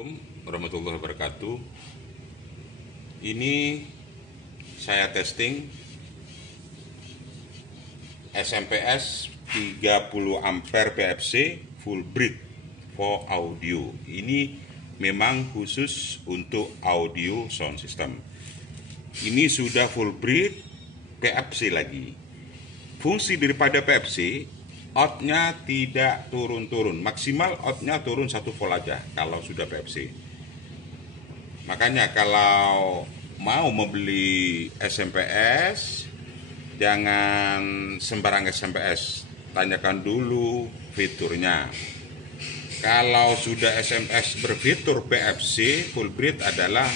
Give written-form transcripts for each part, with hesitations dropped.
Assalamualaikum warahmatullahi wabarakatuh. Ini saya testing SMPS 30 ampere PFC full bridge for audio. Ini memang khusus untuk audio sound system. Ini sudah full bridge PFC lagi. Fungsi daripada PFC, outnya tidak turun-turun, maksimal outnya turun 1 volt aja kalau sudah PFC. Makanya kalau mau membeli SMPS, jangan sembarang SMPS, tanyakan dulu fiturnya. Kalau sudah SMS berfitur PFC full bridge adalah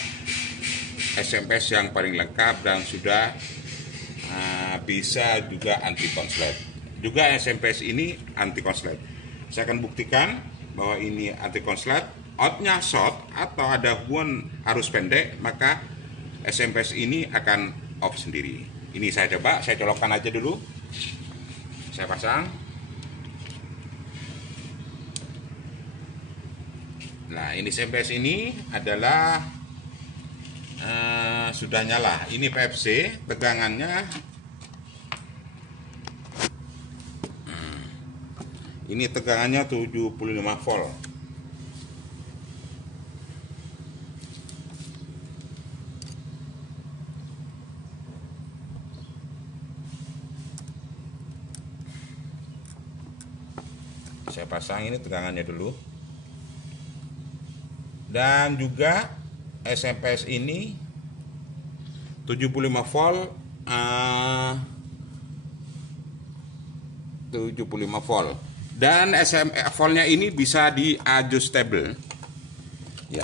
SMS yang paling lengkap dan sudah bisa juga anti konslet. Juga SMPS ini anti konslet. Saya akan buktikan bahwa ini anti konslet. Outnya short atau ada hubungan arus pendek, maka SMPS ini akan off sendiri. Ini saya coba, saya colokkan aja dulu. Saya pasang. Nah, ini SMPS ini adalah sudah nyala. Ini PFC, tegangannya ini tegangannya 75 volt. Saya pasang ini tegangannya dulu. Dan juga SMPS ini 75 volt 75 volt. Dan voltnya ini bisa di adjustable, ya,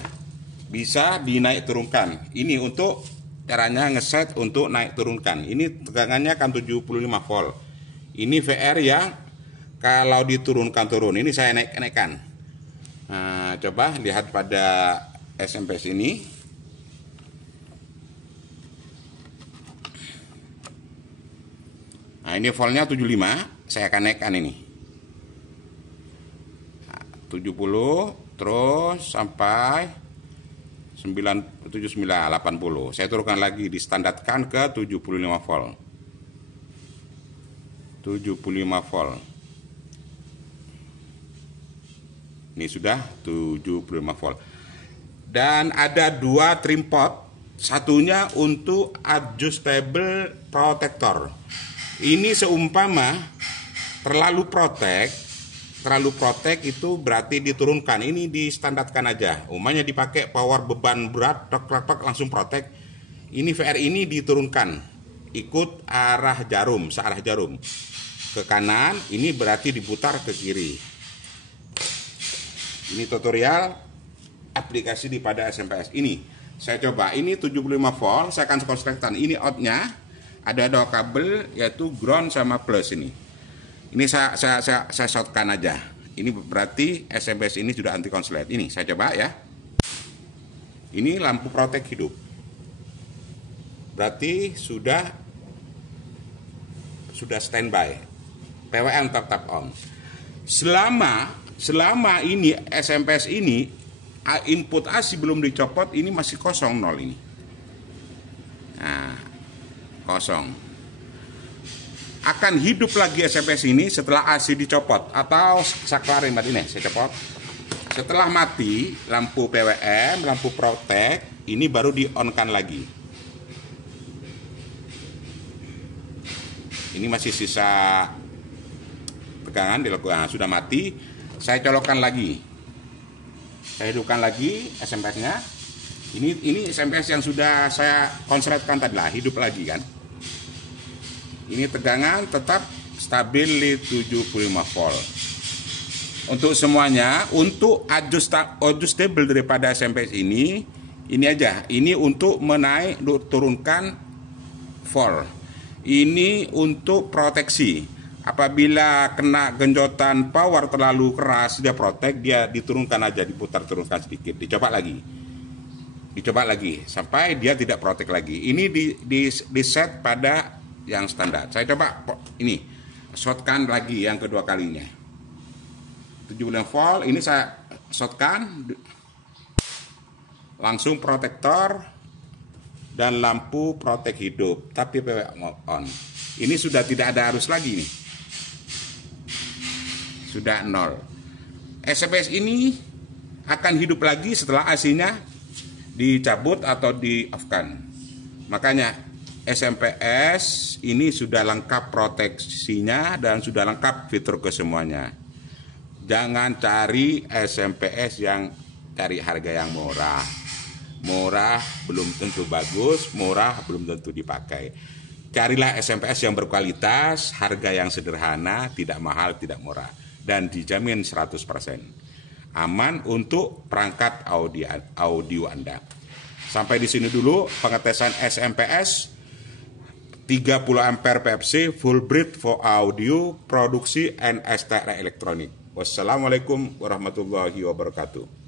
bisa dinaik turunkan. Ini untuk caranya ngeset untuk naik turunkan. Ini tegangannya kan 75 volt. Ini VR yang kalau diturunkan turun. Ini saya naikkan. Nah, coba lihat pada SMPS ini. Nah, ini voltnya 75. Saya akan naikkan ini. 70 terus sampai 79 80. Saya turunkan lagi, distandarkan ke 75 volt. 75 volt. Ini sudah 75 volt. Dan ada 2 trim pot, satunya untuk adjustable protector. Ini seumpama terlalu protek itu berarti diturunkan. Ini distandarkan aja. Umumnya dipakai power beban berat, tok langsung protek. Ini VR ini diturunkan, ikut arah jarum, searah jarum ke kanan. Ini berarti diputar ke kiri. Ini tutorial aplikasi di pada SMPS ini. Saya coba. Ini 75 volt. Saya akan konstruksikan. Ini outnya ada 2 kabel, yaitu ground sama plus ini. Ini saya shortkan aja. Ini berarti SMPS ini sudah anti konslet. Ini saya coba ya. Ini lampu protek hidup. Berarti sudah standby. PWM tetap on. Selama ini SMPS ini input AC belum dicopot, ini masih kosong 0 ini. Nah, kosong. Akan hidup lagi SMPS ini setelah AC dicopot, atau saklarin tadi nih saya copot. Setelah mati lampu PWM, lampu protek, ini baru di-on-kan lagi. Ini masih sisa tegangan dilakukan. Sudah mati, saya colokkan lagi. Saya hidupkan lagi SMPS-nya. Ini SMPS yang sudah saya konsletkan tadi lah, hidup lagi kan. Ini tegangan tetap stabil di 75 volt. Untuk semuanya, untuk adjustable daripada SMPS ini aja. Ini untuk menaik turunkan volt. Ini untuk proteksi. Apabila kena genjotan power terlalu keras, dia protek, dia diturunkan aja, diputar turunkan sedikit. Dicoba lagi sampai dia tidak protek lagi. Ini di set pada yang standar. Saya coba ini shotgun lagi yang kedua kalinya. 75 volt ini saya shotgun. langsung protektor dan lampu protek hidup, tapi PW on. Ini sudah tidak ada arus lagi nih. Sudah nol. SMPS ini akan hidup lagi setelah AC-nya dicabut atau di-off-kan. Makanya SMPS ini sudah lengkap proteksinya dan sudah lengkap fitur kesemuanya. Jangan cari SMPS yang cari harga yang murah. Murah belum tentu bagus, murah belum tentu dipakai. Carilah SMPS yang berkualitas, harga yang sederhana, tidak mahal, tidak murah, dan dijamin 100% aman untuk perangkat audio Anda. Sampai di sini dulu pengetesan SMPS 30 ampere PFC full breed for audio produksi NSTR Elektronik. Wassalamualaikum warahmatullahi wabarakatuh.